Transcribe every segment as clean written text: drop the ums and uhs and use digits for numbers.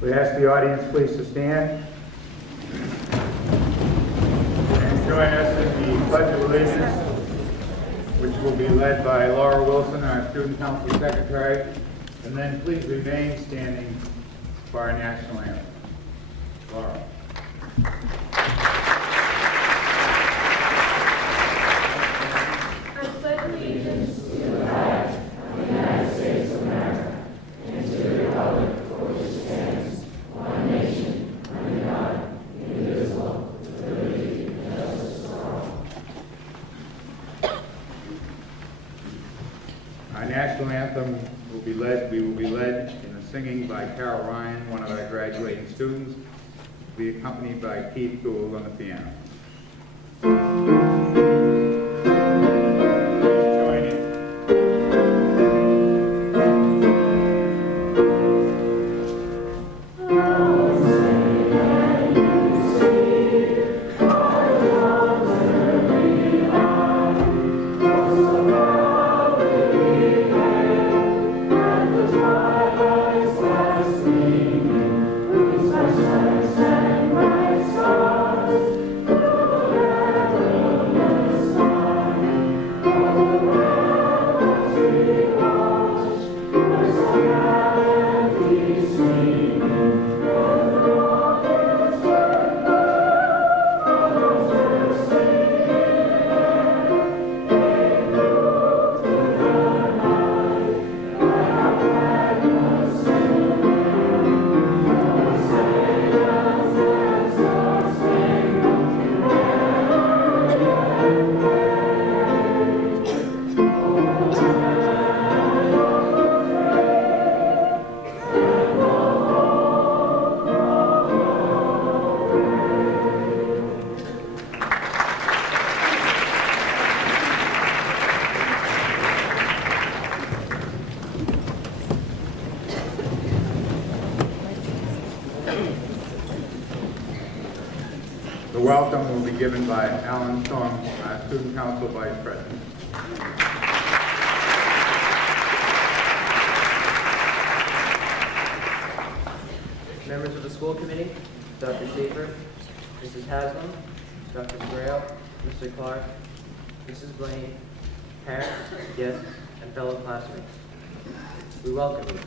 We ask the audience please to stand and join us in the Pledge of Allegiance, which will be led by Laura Wilson, our Student Council Secretary, and then please remain standing for our national anthem. Laura. I pledge allegiance to the flag of the United States of America and to the republic for which it stands, one nation, under God, indivisible, with liberty and justice for all. Our national anthem we will be led in the singing by Carol Ryan, one of our graduating students, be accompanied by Keith Gould on the piano. Join in. The welcome will be given by Alan Song, our Student Council Vice President. Members of the school committee, Dr. Siefert, Mrs. Haslam, Dr. Grail, Mr. Clark, Mrs. Blaine, parents, guests, and fellow classmates. We welcome you.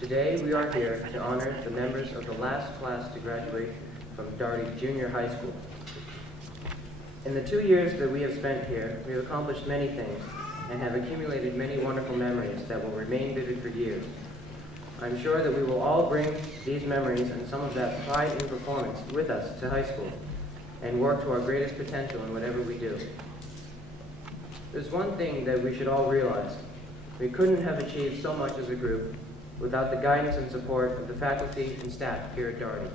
Today we are here to honor the members of the last class to graduate from Doherty Jr. High School. In the 2 years that we have spent here, we have accomplished many things and have accumulated many wonderful memories that will remain vivid for years. I'm sure that we will all bring these memories and some of that pride in performance with us to high school and work to our greatest potential in whatever we do. There's one thing that we should all realize. We couldn't have achieved so much as a group without the guidance and support of the faculty and staff here at Doherty.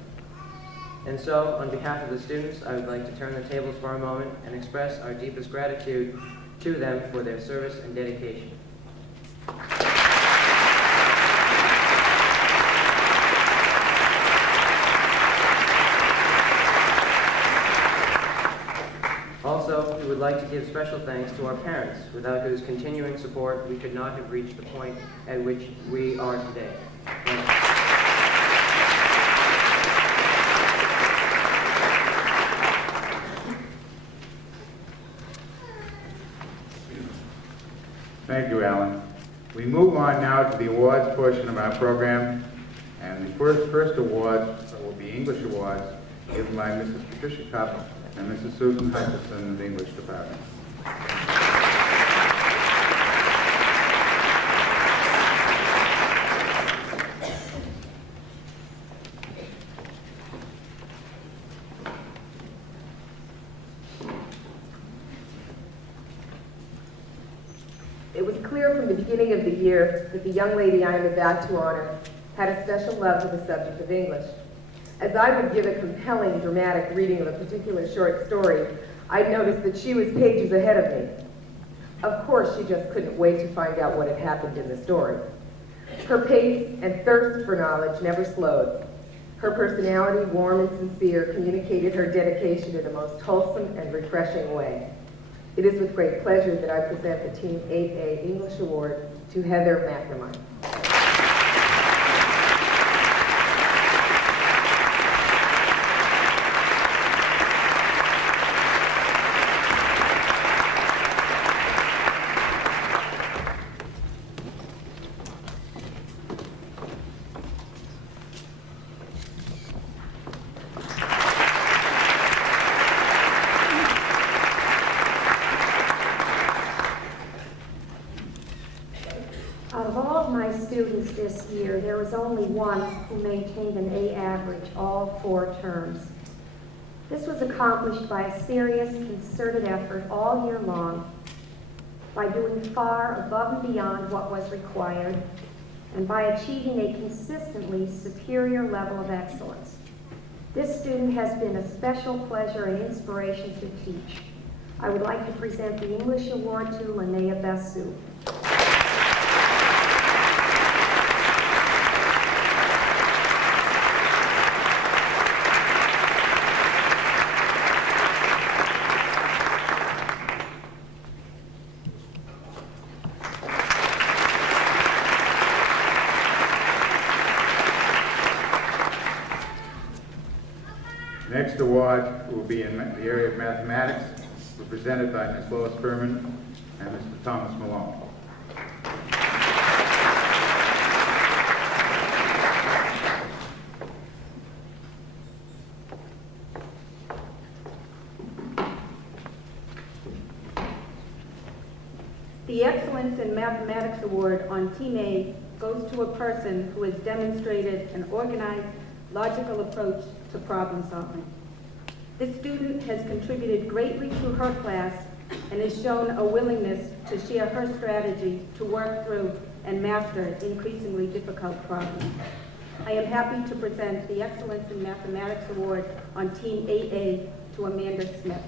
And so, on behalf of the students, I would like to turn the tables for a moment and express our deepest gratitude to them for their service and dedication. Also, we would like to give special thanks to our parents, without whose continuing support we could not have reached the point at which we are today. Thank you, Alan. We move on now to the awards portion of our program, and the first awards will be English awards given by Mrs. Patricia Cup and Mrs. Susan Hutchinson of the English Department. It was clear from the beginning of the year that the young lady I am about to honor had a special love for the subject of English. As I would give a compelling, dramatic reading of a particular short story, I'd noticed that she was pages ahead of me. Of course, she just couldn't wait to find out what had happened in the story. Her pace and thirst for knowledge never slowed. Her personality, warm and sincere, communicated her dedication in the most wholesome and refreshing way. It is with great pleasure that I present the Team 8A English Award to Heather McNamara. one who maintained an A average all 4 terms. This was accomplished by a serious, concerted effort all year long, by doing far above and beyond what was required, and by achieving a consistently superior level of excellence. This student has been a special pleasure and inspiration to teach. I would like to present the English Award to Linnea Basu. Next award will be in the area of mathematics, presented by Ms. Lois Byrne and Mr. Thomas Malone. The Excellence in Mathematics Award on Team A goes to a person who has demonstrated an organized, logical approach to problem solving. This student has contributed greatly to her class and has shown a willingness to share her strategy to work through and master increasingly difficult problems. I am happy to present the Excellence in Mathematics Award on Team 8A to Amanda Smith.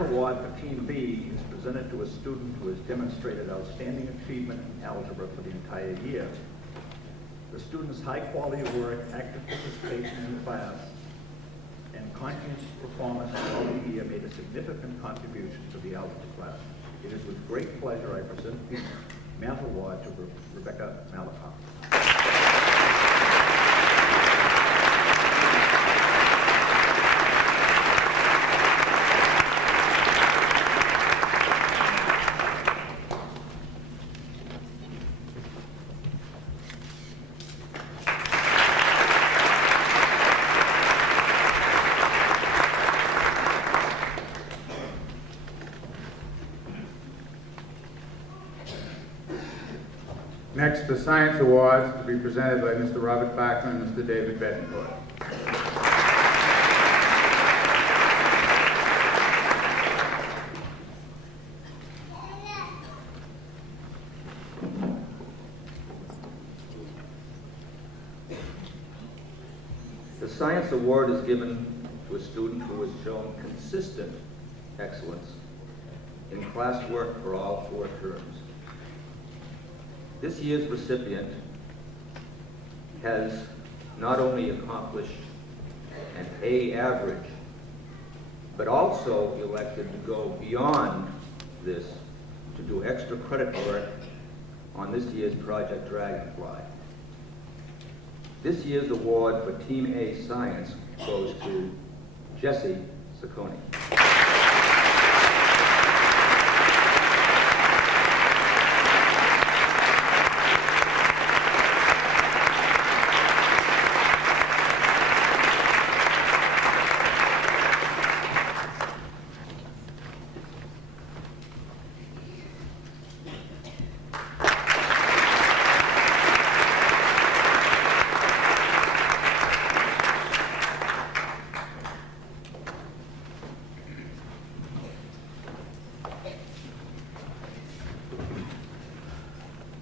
Award for Team B is presented to a student who has demonstrated outstanding achievement in algebra for the entire year. The student's high quality of work, active participation in class, and conscientious performance throughout the year made a significant contribution to the algebra class. It is with great pleasure I present the Math Award to Rebecca Malakoff. Next, the Science Awards to be presented by Mr. Robert Bachman and Mr. David Bettencourt. The Science Award is given to a student who has shown consistent excellence in classwork for all 4 terms. This year's recipient has not only accomplished an A average, but also elected to go beyond this to do extra credit work on this year's Project Dragonfly. This year's award for Team A Science goes to Jesse Sacconi.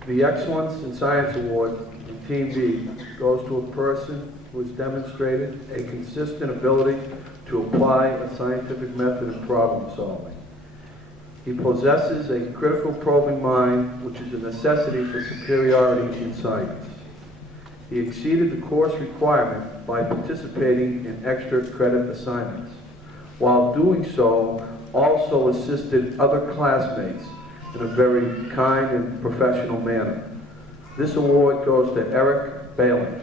The Excellence in Science Award in Team B goes to a person who has demonstrated a consistent ability to apply a scientific method in problem solving. He possesses a critical probing mind, which is a necessity for superiority in science. He exceeded the course requirement by participating in extra credit assignments. While doing so, also assisted other classmates in a very kind and professional manner. This award goes to Eric Balin.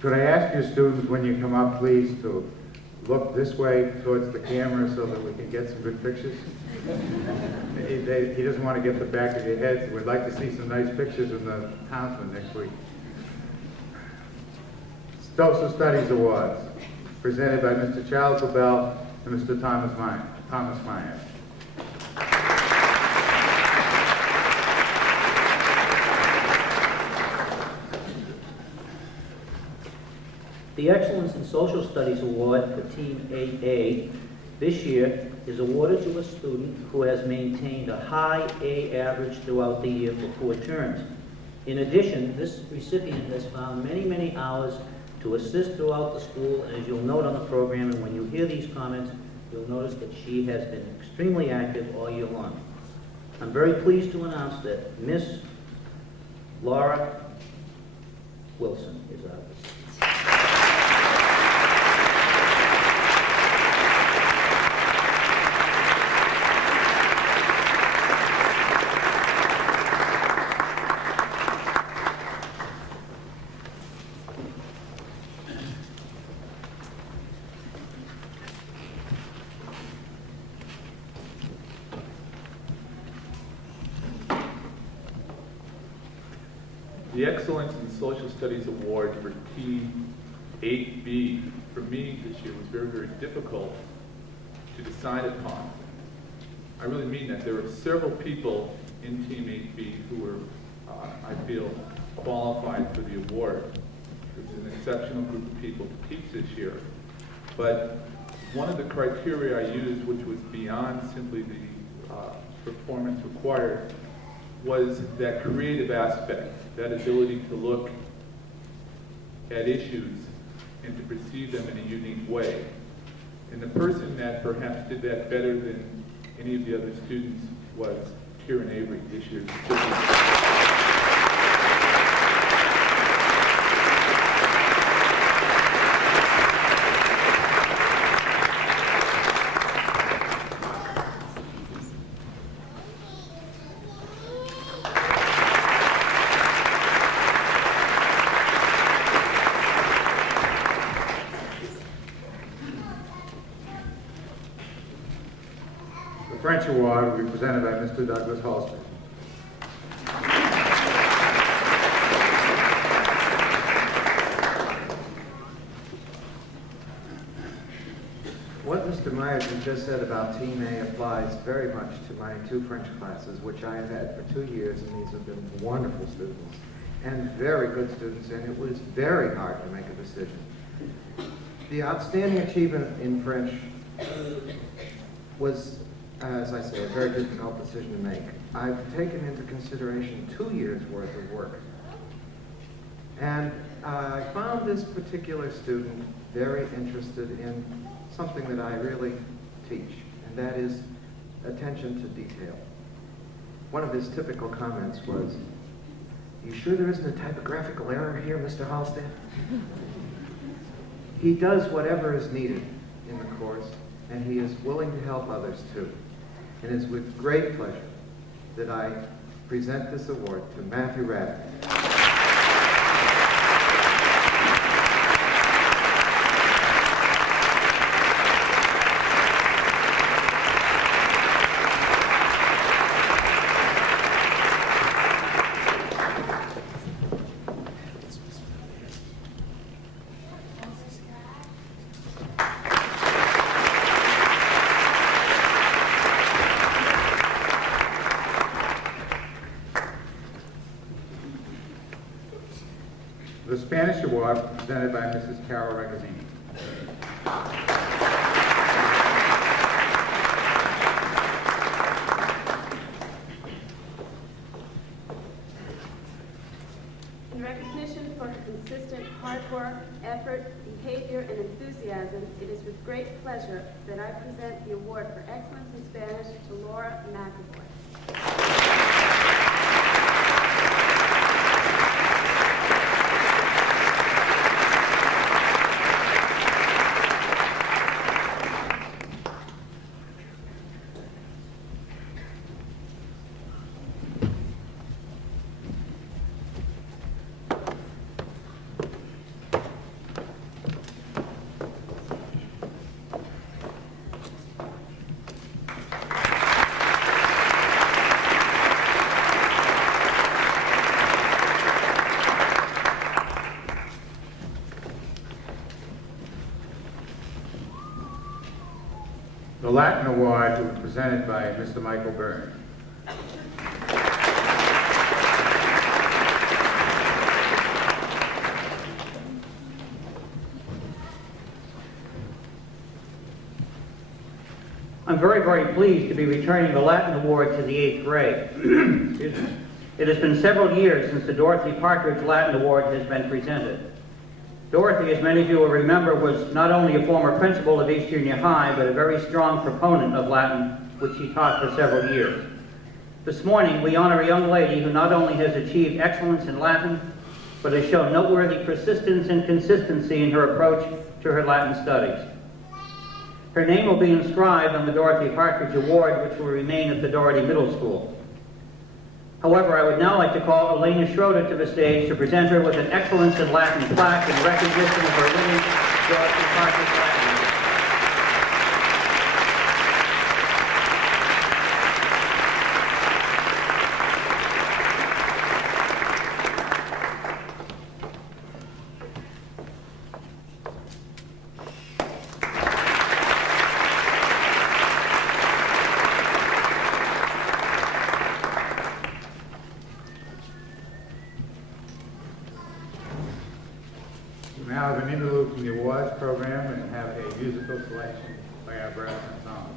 Could I ask your students, when you come up, please, to look this way towards the camera so that we can get some good pictures? He doesn't want to get the back of your heads. We'd like to see some nice pictures in the townsman next week. Social Studies Awards, presented by Mr. Charles LaBelle and Mr. Thomas Myers. The Excellence in Social Studies Award for Team 8A this year is awarded to a student who has maintained a high A average throughout the year for 4 terms. In addition, this recipient has found many, many hours to assist throughout the school, and as you'll note on the program, and when you hear these comments, you'll notice that she has been extremely active all year long. I'm very pleased to announce that Miss Laura Wilson is our recipient. The Excellence in Social Studies Award for Team 8B, for me this year, was very, very difficult to decide upon. I really mean that. There were several people in Team 8B who were, I feel, qualified for the award. It was an exceptional group of people to teach this year. But one of the criteria I used, which was beyond simply the performance required, was that creative aspect, that ability to look at issues and to perceive them in a unique way. And the person that perhaps did that better than any of the other students was Kieran Avery, this year's recipient. The French Award will be presented by Mr. Douglas Halstead. What Mr. Myers has just said about Team A applies very much to my 2 French classes, which I have had for 2 years, and these have been wonderful students and very good students, and it was very hard to make a decision. The outstanding achievement in French was, as I say, a very difficult decision to make. I've taken into consideration 2 years' worth of work. And I found this particular student very interested in something that I really teach, and that is attention to detail. One of his typical comments was, "You sure there isn't a typographical error here, Mr. Halstead?" He does whatever is needed in the course, and he is willing to help others too. And it's with great pleasure that I present this award to Matthew Raddick. The Spanish Award presented by Mrs. Carol Ragazzini. In recognition for her consistent hard work, effort, behavior, and enthusiasm, it is excellence in Spanish to Laura McAvoy. The Latin Award will be presented by Mr. Michael Byrne. I'm very, very pleased to be returning the Latin Award to the 8th grade. Excuse me. It has been several years since the Dorothy Partridge Latin Award has been presented. Dorothy, as many of you will remember, was not only a former principal of East Junior High, but a very strong proponent of Latin, which she taught for several years. This morning, we honor a young lady who not only has achieved excellence in Latin, but has shown noteworthy persistence and consistency in her approach to her Latin studies. Her name will be inscribed on the Dorothy Partridge Award, which will remain at the Doherty Middle School. However, I would now like to call Elena Schroeder to the stage to present her with an Excellence in Latin plaque in recognition of her winning Dorothy Partridge Latin Award. We now have an interlude from the awards program and have a musical selection by our brass ensemble.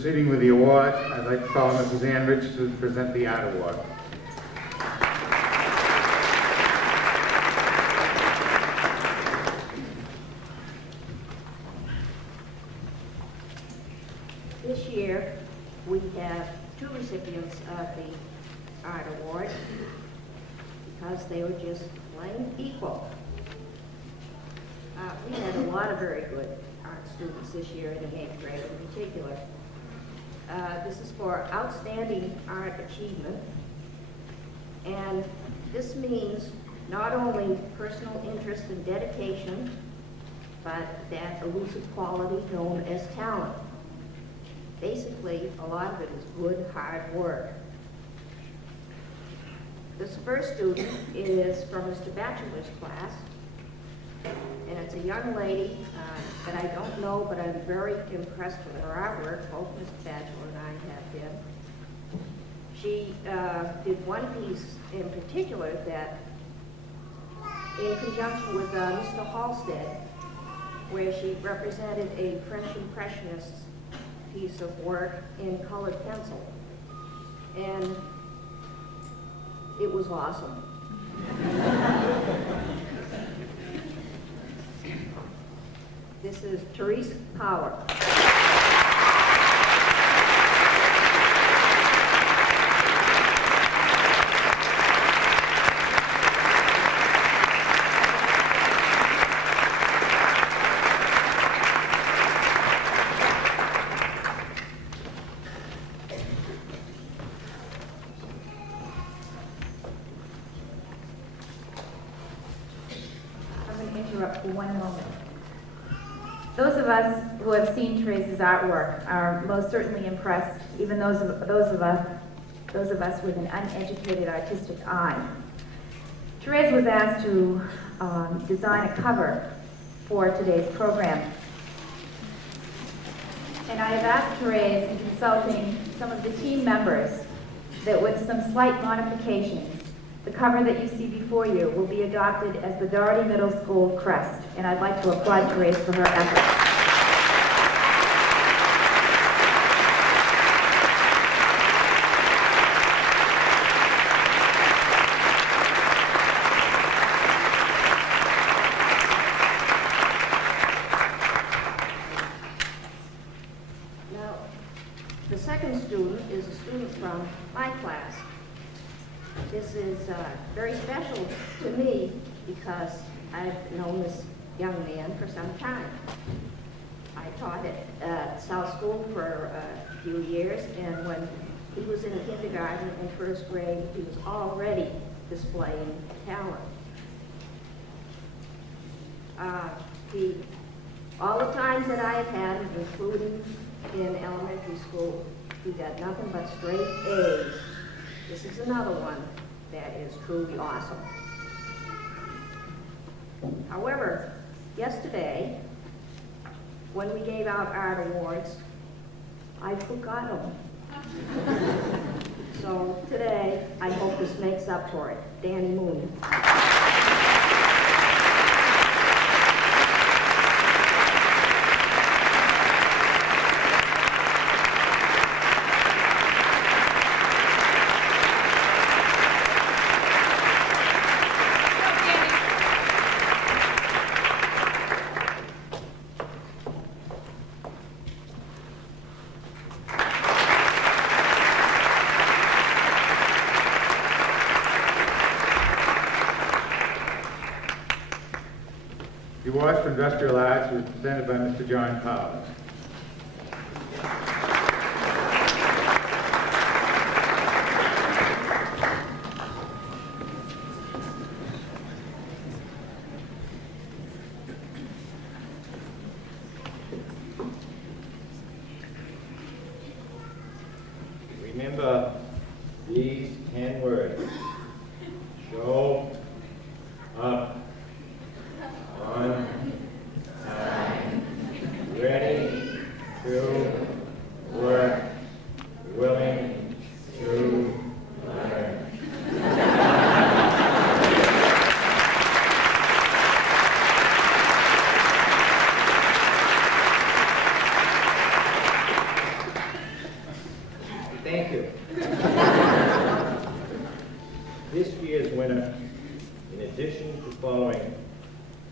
Proceeding with the awards, I'd like to call Mrs. Ann Rich to present the art award. This year, we have two recipients of the Art Award because they were just plain equal. We had a lot of very good art students this year in the 8th grade in particular. This is for outstanding art achievement, and this means not only personal interest and dedication, but that elusive quality known as talent. Basically, a lot of it is good, hard work. This first student is from Mr. Batchelor's class, and it's a young lady that I don't know, but I'm very impressed with her artwork. Both Mr. Batchelor and I have been. She did one piece in particular that, in conjunction with Mr. Halstead, where she represented a French Impressionist piece of work in colored pencil. And it was awesome. This is Therese Power. For one moment. Those of us who have seen Therese's artwork are most certainly impressed, even those of us with an uneducated artistic eye. Therese was asked to design a cover for today's program. And I have asked Therese, in consulting some of the team members, that with some slight modifications, the cover that you see before you will be adopted as the Doherty Middle School crest, and I'd like to applaud Therese for her efforts. Now, the second student is a student from my class. This is very special to me because I've known this young man for some time. I taught at South School for a few years, and when he was in kindergarten and first grade, he was already displaying talent. All the times that I have had him, including in elementary school, he got nothing but straight A's. This is another one that is truly awesome. However, yesterday, when we gave out art awards, I forgot them. So today, I hope this makes up for it. Danny Mooney. The awards for industrial arts was presented by Mr. John Powers. Remember these 10 words. Show up on time, ready to work, willing to learn. This year's winner, in addition to following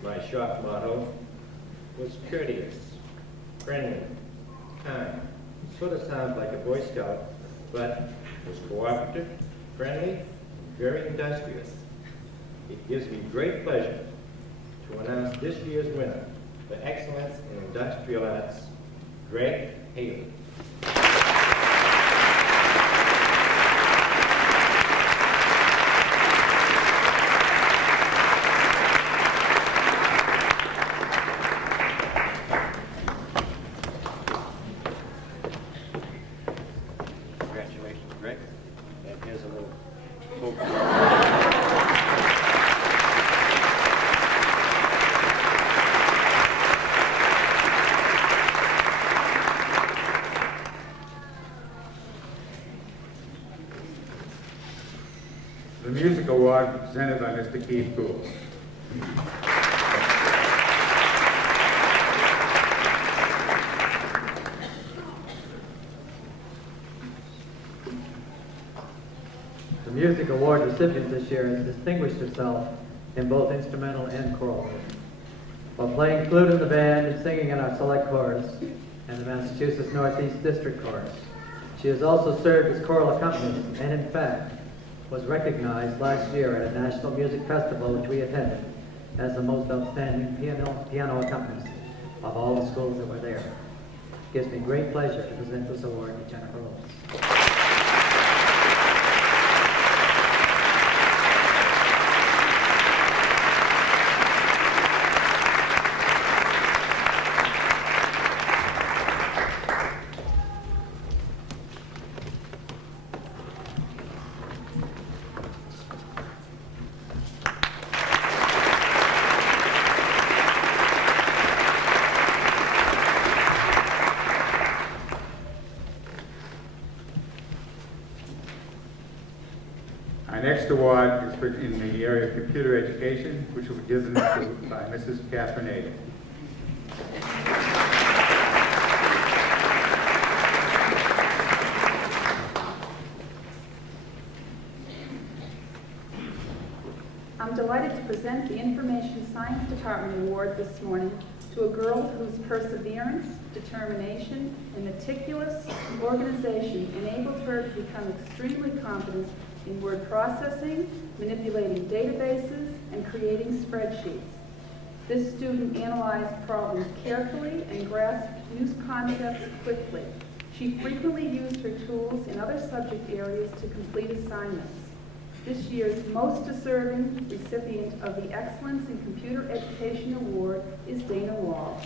my shop motto, was courteous, friendly, kind. Sort of sounds like a Boy Scout, but was cooperative, friendly, and very industrious. It gives me great pleasure to announce this year's winner for excellence in industrial arts, Greg Haley. Congratulations, Greg. And here's a little The music award presented by Mr. Keith Gould. The music award recipient this year has distinguished herself in both instrumental and choral work. While playing flute in the band and singing in our select chorus and the Massachusetts Northeast District Chorus, she has also served as choral accompanist and, in fact, was recognized last year at a national music festival which we attended as the most outstanding piano accompanist of all the schools that were there. It gives me great pleasure to present this award to Jennifer Lewis. Our next award is in the area of computer education, which will be given by Mrs. Catherine Ada. I'm delighted to present the Information Science Department Award this morning to a girl whose perseverance, determination, and meticulous organization enabled her to become extremely competent in word processing, manipulating databases, and creating spreadsheets. This student analyzed problems carefully and grasped new concepts quickly. She frequently used her tools in other subject areas to complete assignments. This year's most deserving recipient of the Excellence in Computer Education Award is Dana Wall.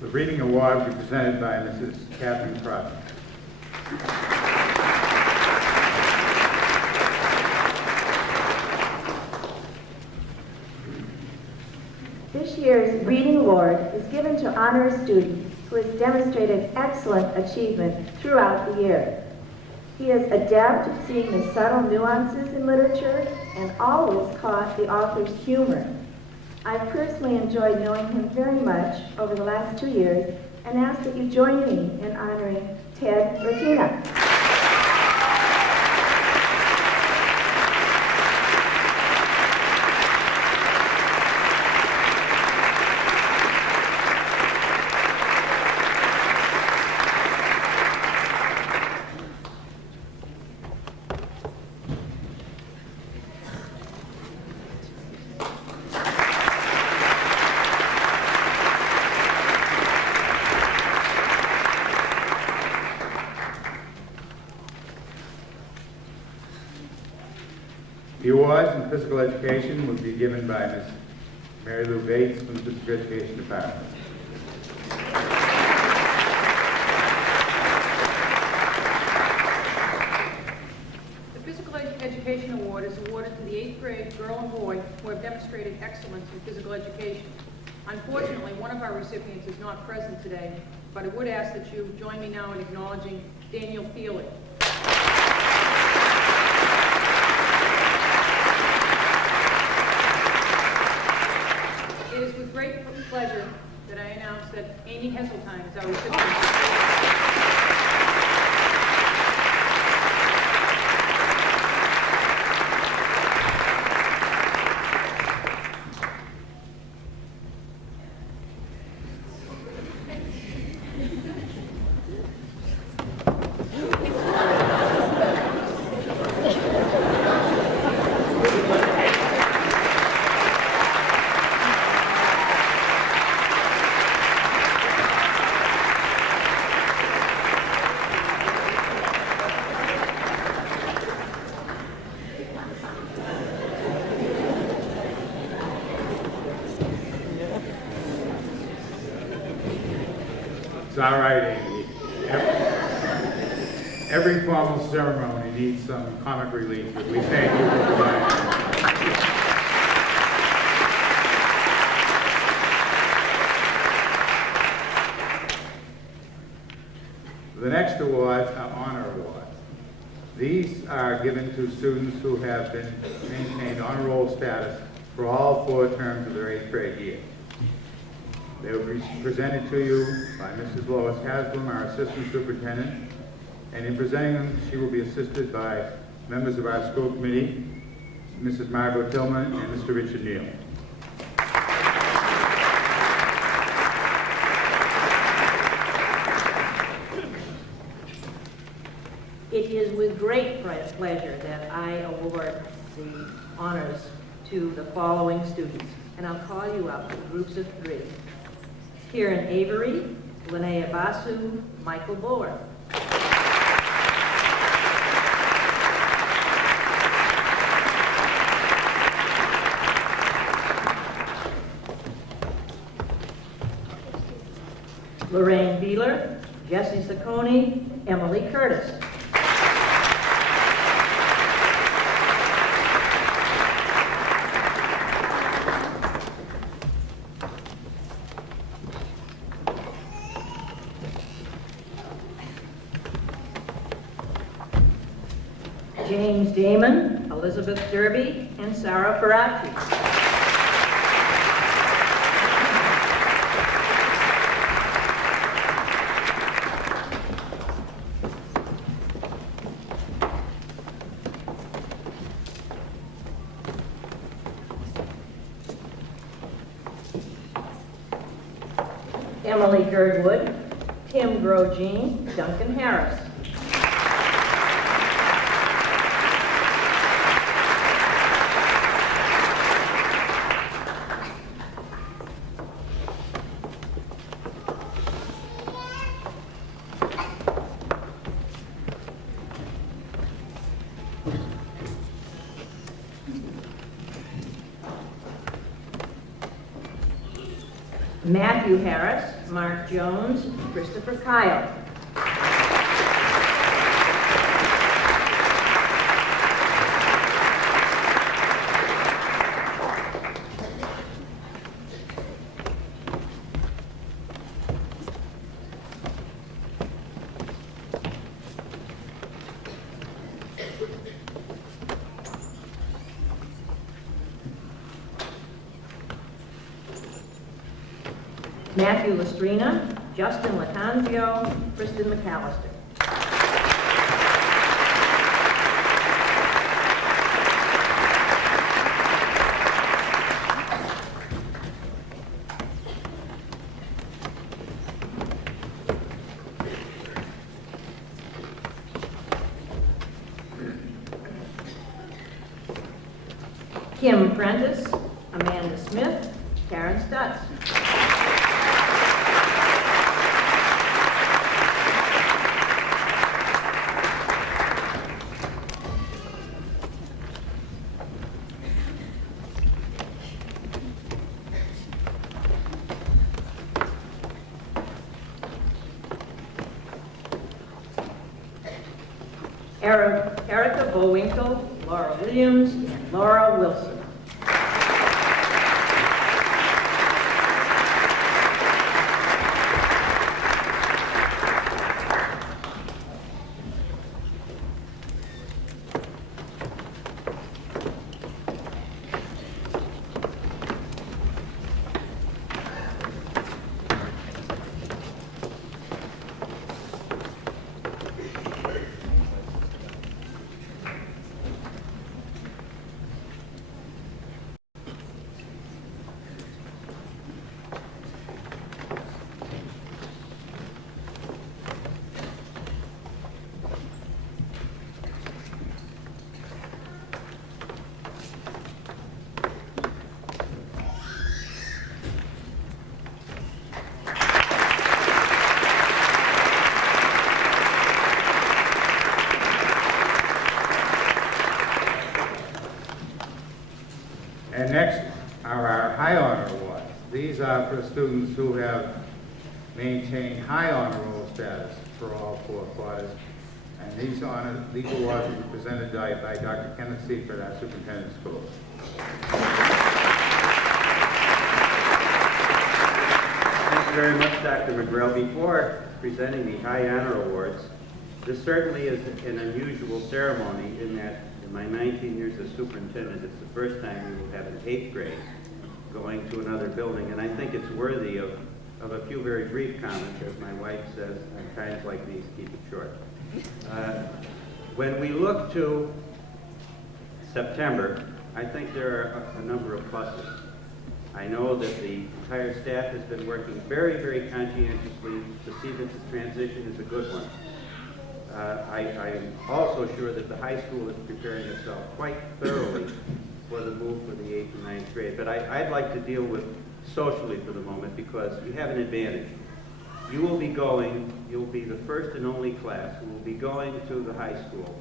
The reading award will be presented by Mrs. Catherine Crosby. This year's Reading Award is given to honor a student who has demonstrated excellent achievement throughout the year. He is adept at seeing the subtle nuances in literature and always caught the author's humor. I've personally enjoyed knowing him very much over the last 2 years and ask that you join me in honoring Ted Rotina. The awards in physical education will be given by Ms. Mary Lou Bates from the Physical Education Department. The Physical Physical Education Award is awarded to the 8th grade girl and boy who have demonstrated excellence in physical education. Unfortunately, one of our recipients is not present today, but I would ask that you join me now in acknowledging Daniel Feely. It is with great pleasure that I announce that Amy Heseltine is our recipient. It's all right, Amy. Every formal ceremony needs some comic relief, but we thank you for providing. The next awards are honor awards. These are given to students who have been maintained honor roll status for all 4 terms of their 8th grade year. They will be presented to you by Mrs. Lois Haslam, our Assistant Superintendent, and in presenting them, she will be assisted by members of our school committee, Mrs. Margot Tillman and Mr. Richard Neal. It is with great pleasure that I award the honors to the following students, and I'll call you up in groups of 3. Kieran Avery, Linnea Basu, Michael Boer. Lorraine Beeler, Jessie Sacconi, Emily Curtis. James Damon, Elizabeth Derby, and Sarah Ferracci. Emily Girdwood, Tim Grosjean, Duncan Harris. Matthew Harris, Mark Jones, Christopher Kyle. Matthew Lestrina, Justin Latanzio, Kristen McAllister. Kim Prentice, Amanda Smith, Karen Stutz. Erica Bowinkle, Laura Williams and Laura Wilson. And next are our High Honor Awards. These are for students who have maintained high honor roll status for all 4 quarters. And these awards will be presented by Dr. Kenneth Siefert, our superintendent of schools. Thank you very much, Dr. McGrail. Before presenting the High Honor Awards, this certainly is an unusual ceremony in that in my 19 years as superintendent, it's the first time we will have an 8th grade going to another building, and I think it's worthy of a few very brief comments. As my wife says, on times like these, keep it short. When we look to September, I think there are a number of pluses. I know that the entire staff has been working very, very conscientiously to see that the transition is a good one. I am also sure that the high school is preparing itself quite thoroughly for the move for the 8th and 9th grade. But I'd like to deal with socially for the moment because you have an advantage. You'll be the first and only class who will be going to the high school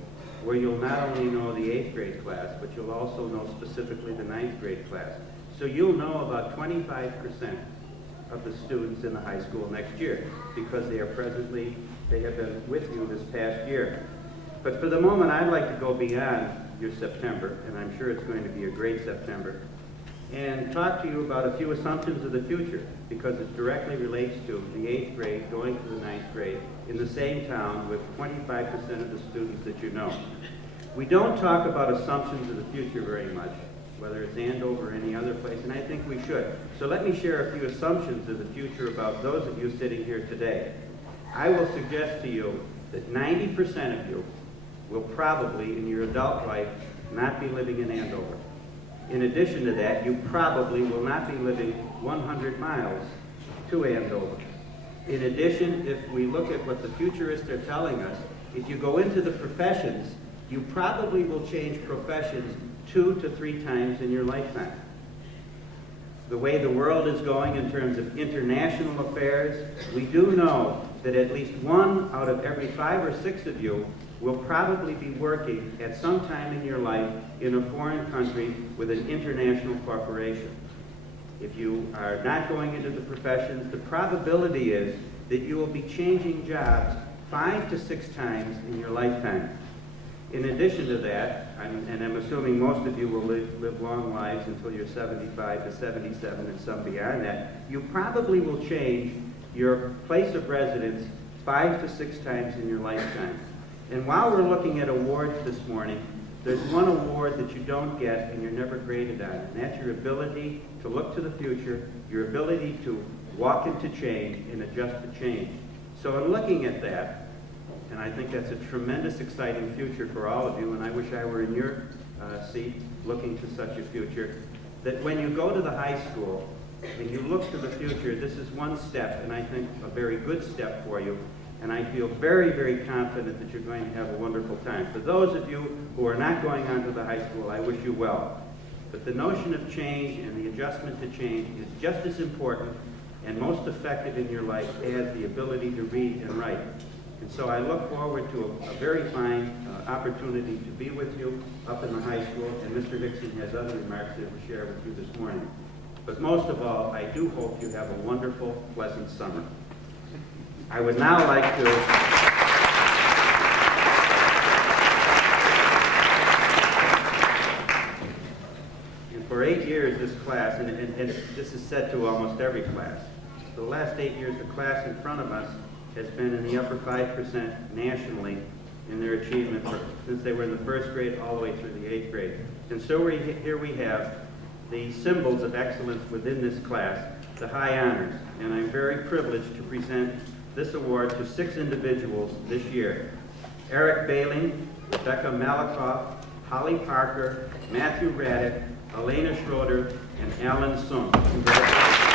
where you'll not only know the 8th grade class, but you'll also know specifically the 9th grade class. So you'll know about 25% of the students in the high school next year because they have been with you this past year. But for the moment, I'd like to go beyond your September, and I'm sure it's going to be a great September, and talk to you about a few assumptions of the future because it directly relates to the 8th grade going to the 9th grade in the same town with 25% of the students that you know. We don't talk about assumptions of the future very much, whether it's Andover or any other place, and I think we should. So let me share a few assumptions of the future about those of you sitting here today. I will suggest to you that 90% of you will probably, in your adult life, not be living in Andover. In addition to that, you probably will not be living 100 miles to Andover. In addition, if we look at what the futurists are telling us, if you go into the professions, you probably will change professions 2 to 3 times in your lifetime. The way the world is going in terms of international affairs, we do know that at least 1 out of every 5 or 6 of you will probably be working at some time in your life in a foreign country with an international corporation. If you are not going into the professions, the probability is that you will be changing jobs 5 to 6 times in your lifetime. In addition to that, and I'm assuming most of you will live long lives until you're 75 to 77 and some beyond that, you probably will change your place of residence 5 to 6 times in your lifetime. And while we're looking at awards this morning, there's one award that you don't get and you're never graded on, and that's your ability to look to the future, your ability to walk into change and adjust to change. So in looking at that, and I think that's a tremendous, exciting future for all of you, and I wish I were in your seat looking to such a future, that when you go to the high school and you look to the future, this is one step, and I think a very good step for you, and I feel very, very confident that you're going to have a wonderful time. For those of you who are not going on to the high school, I wish you well. But the notion of change and the adjustment to change is just as important and most effective in your life as the ability to read and write. And so I look forward to a very fine opportunity to be with you up in the high school, and Mr. Hickson has other remarks that we'll share with you this morning. But most of all, I do hope you have a wonderful, pleasant summer. I would now like to For 8 years, this class, and this is said to almost every class, for the last 8 years, the class in front of us has been in the upper 5% nationally in their achievement since they were in the 1st grade all the way through the 8th grade. And so here we have the symbols of excellence within this class, the high honors. And I'm very privileged to present this award to 6 individuals this year. Eric Bailing, Rebecca Malakoff, Holly Parker, Matthew Raddick, Elena Schroeder, and Alan Sung. Congratulations.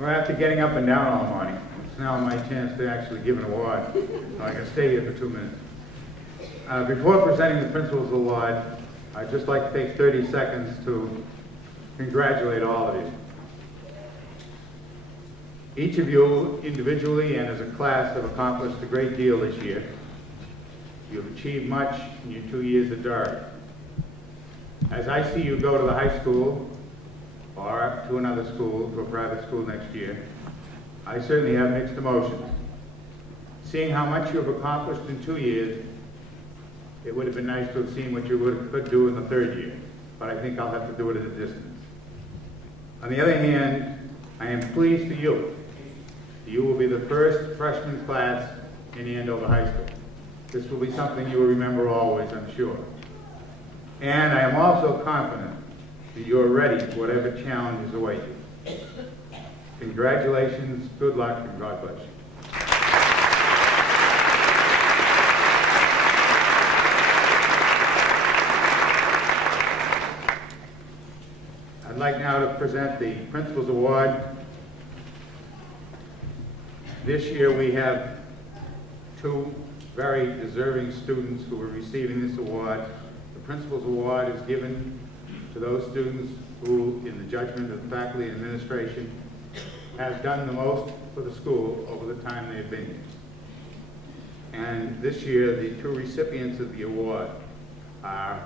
After getting up and down all morning, it's now my chance to actually give an award. So I can stay here for 2 minutes. Before presenting the Principal's Award, I'd just like to take 30 seconds to congratulate all of you. Each of you, individually and as a class, have accomplished a great deal this year. You've achieved much in your 2 years at Doherty. As I see you go to the high school, or to another school, to a private school next year, I certainly have mixed emotions. Seeing how much you have accomplished in 2 years, it would have been nice to have seen what you could do in the 3rd year, but I think I'll have to do it at a distance. On the other hand, I am pleased for you. You will be the first freshman class in Andover High School. This will be something you will remember always, I'm sure. And I am also confident that you are ready for whatever challenges await you. Congratulations, good luck, and God bless you. I'd like now to present the Principal's Award. This year we have 2 very deserving students who are receiving this award. The Principal's Award is given to those students who, in the judgment of the faculty and administration, have done the most for the school over the time they've been here. And this year, the 2 recipients of the award are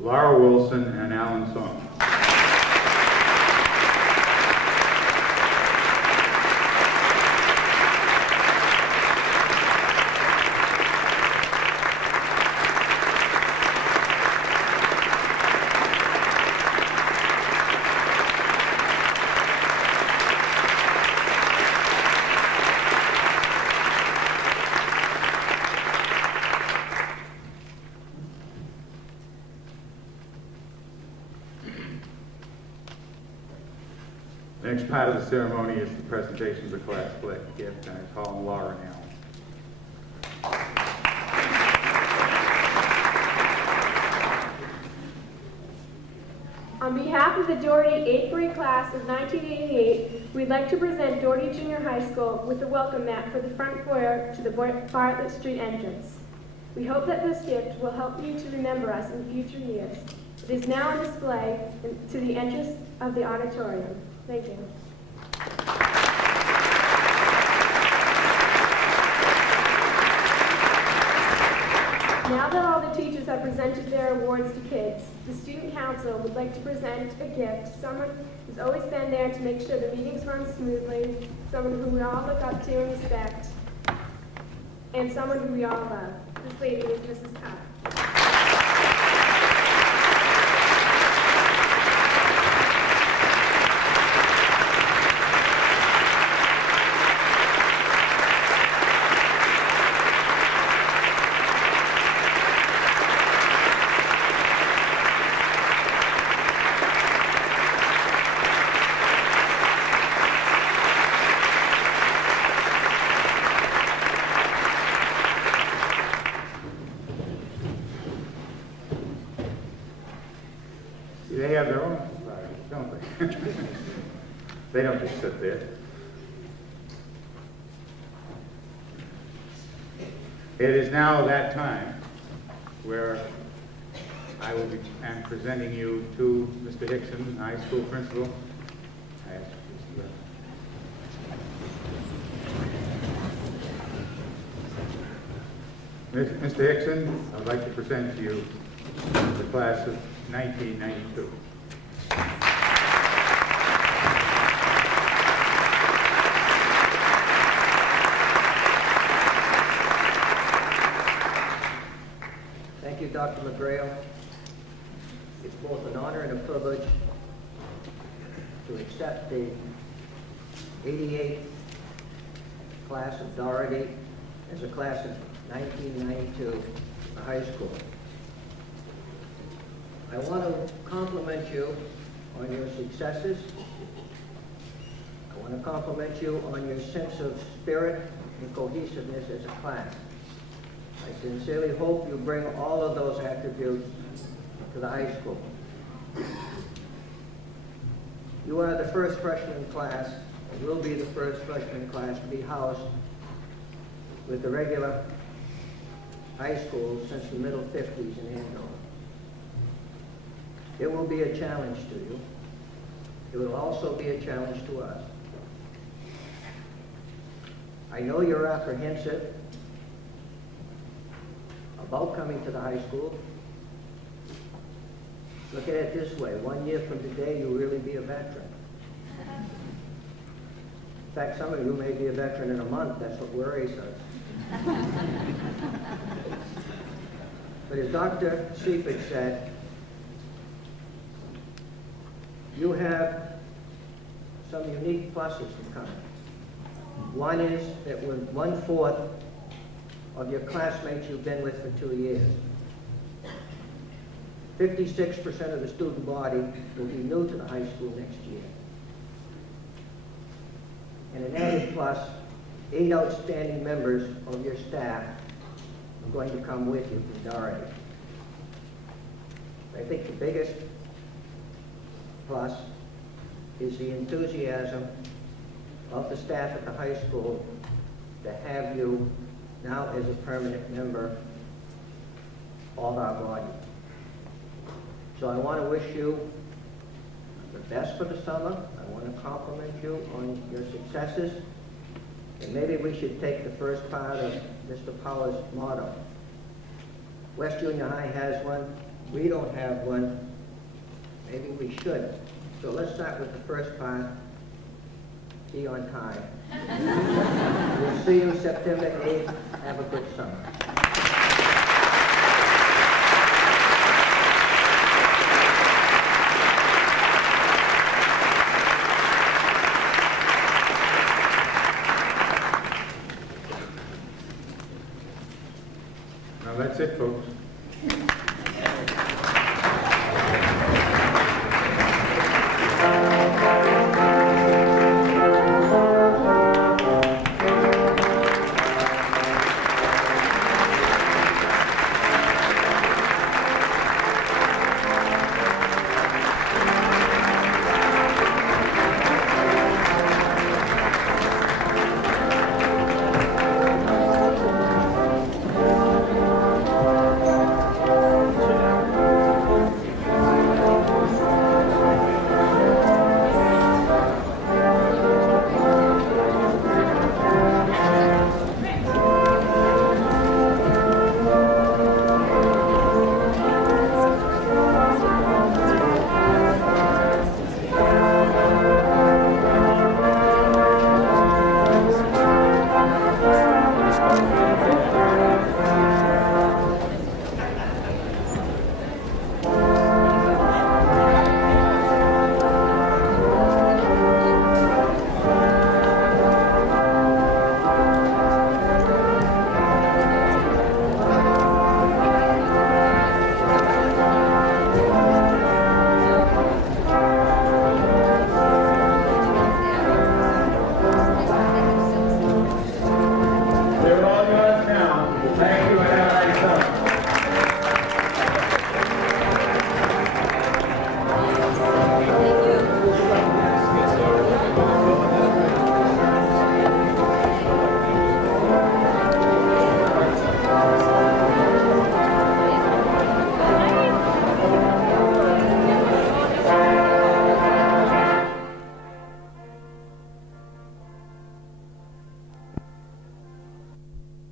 Laura Wilson and Alan Sung. The next part of the ceremony is the presentation of the class gift, and I call on Laura now. On behalf of the Doherty 8th grade class of 1988, we'd like to present Doherty Jr. High School with the welcome mat for the front foyer to the Bartlett Street entrance. We hope that this gift will help you to remember us in future years. It is now on display to the entrance of the auditorium. Thank you. Now that all the teachers have presented their awards to kids, the Student Council would like to present a gift to someone who's always been there to make sure the meetings run smoothly, someone who we all look up to and respect, and someone who we all love. This lady is Mrs. Cobb. They don't just sit there. It is now that time where I will be am presenting you to Mr. Hickson, high school principal. I ask you to Mr. Hickson, I'd like to present to you the class of 1992. Thank you, Dr. McGrail. It's both an honor and a privilege to accept the 88th class of Doherty as a class of 1992 high school. I want to compliment you on your successes. I want to compliment you on your sense of spirit and cohesiveness as a class. I sincerely hope you bring all of those attributes to the high school. You are the first freshman class, and will be the first freshman class to be housed with the regular high school since the middle 50s in Andover. It will be a challenge to you. It will also be a challenge to us. I know you're apprehensive about coming to the high school. Look at it this way, 1 year from today, you'll really be a veteran. In fact, some of you may be a veteran in a month. That's what worries us. But as Dr. Siefert said, you have some unique pluses in coming. One is that with 1/4 of your classmates you've been with for 2 years, 56% of the student body will be new to the high school next year. And an added plus, 8 outstanding members of your staff are going to come with you from Doherty. I think the biggest plus is the enthusiasm of the staff at the high school to have you now as a permanent member of our body. So I want to wish you the best for the summer. I want to compliment you on your successes. And maybe we should take the first part of Mr. Powers' motto. West Junior High has one. We don't have one. Maybe we should. So let's start with the first part. Be on time. We'll see you September 8th. Have a good summer. Now that's it, folks.